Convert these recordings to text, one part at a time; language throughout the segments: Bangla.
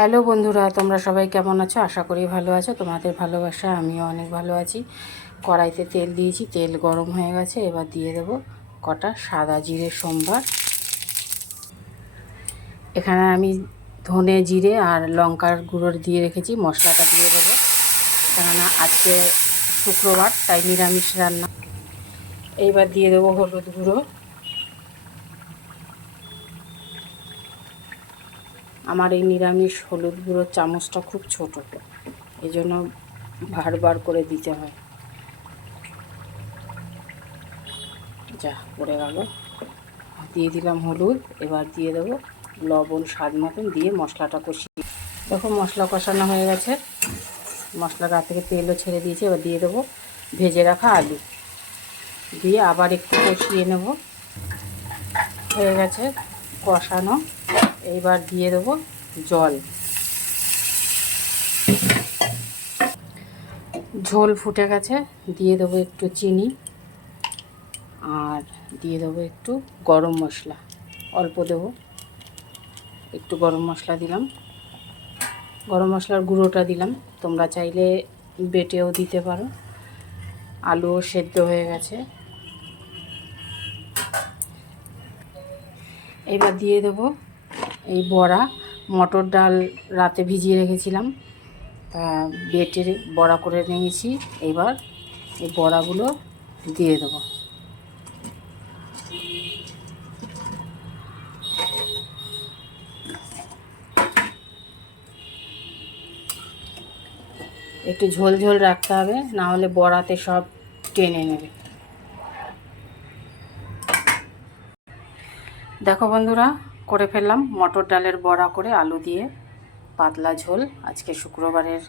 হ্যালো বন্ধুরা, তোমরা সবাই কেমন আছো? আশা করি ভালো আছো। তোমাদের ভালোবাসা আমিও অনেক ভালো আছি। কড়াইতে তেল দিয়েছি, তেল গরম হয়ে গেছে। এবার দিয়ে দেবো কটা সাদা জিরে সম্বার। এখানে আমি ধনে জিরে আর লঙ্কার গুঁড়ো দিয়ে রেখেছি। মশলাটা দিয়ে দেবো, কেননা আজকে শুক্রবার, তাই নিরামিষ রান্না। এইবার দিয়ে দেবো হলুদ গুঁড়ো। আমার এই নিরামিষ হলুদ গুঁড়োর চামচটা খুব ছোট, এই জন্য বারবার করে দিতে হয়। যা পড়ে গেল। দিয়ে দিলাম হলুদ। এবার দিয়ে দেবো লবণ স্বাদ মতন, দিয়ে মশলাটা কষিয়ে। দেখো মশলা কষানো হয়ে গেছে, মশলার গা থেকে তেলও ছেড়ে দিয়েছে। এবার দিয়ে দেবো ভেজে রাখা আলু, দিয়ে আবার একটু কষিয়ে নেব। হয়ে গেছে কষানো। এইবার দিয়ে দেবো জল। ঝোল ফুটে গেছে, দিয়ে দেবো একটু চিনি আর দিয়ে দেবো একটু গরম মশলা। অল্প দেবো, একটু গরম মশলা দিলাম। গরম মশলার গুঁড়োটা দিলাম, তোমরা চাইলে বেটেও দিতে পারো। আলুও সেদ্ধ হয়ে গেছে। এবার দিয়ে দেবো এই বড়া। মটর ডাল রাতে ভিজিয়ে রেখেছিলাম, তা বেটে বড়া করে নিয়েছি। এবার এই বড়াগুলো দিয়ে দেবো। একটু ঝোল ঝোল রাখতে হবে, না হলে বড়াতে সব টেনে নেবে। দেখো বন্ধুরা, করে ফেললাম মটর ডালের বড়া করে আলু দিয়ে পাতলা ঝোল। আজকে শুক্রবারের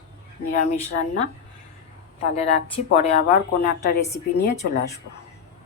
নিরামিষ রান্না। তাহলে রাখছি, পরে আবার কোনো একটা রেসিপি নিয়ে চলে আসবো।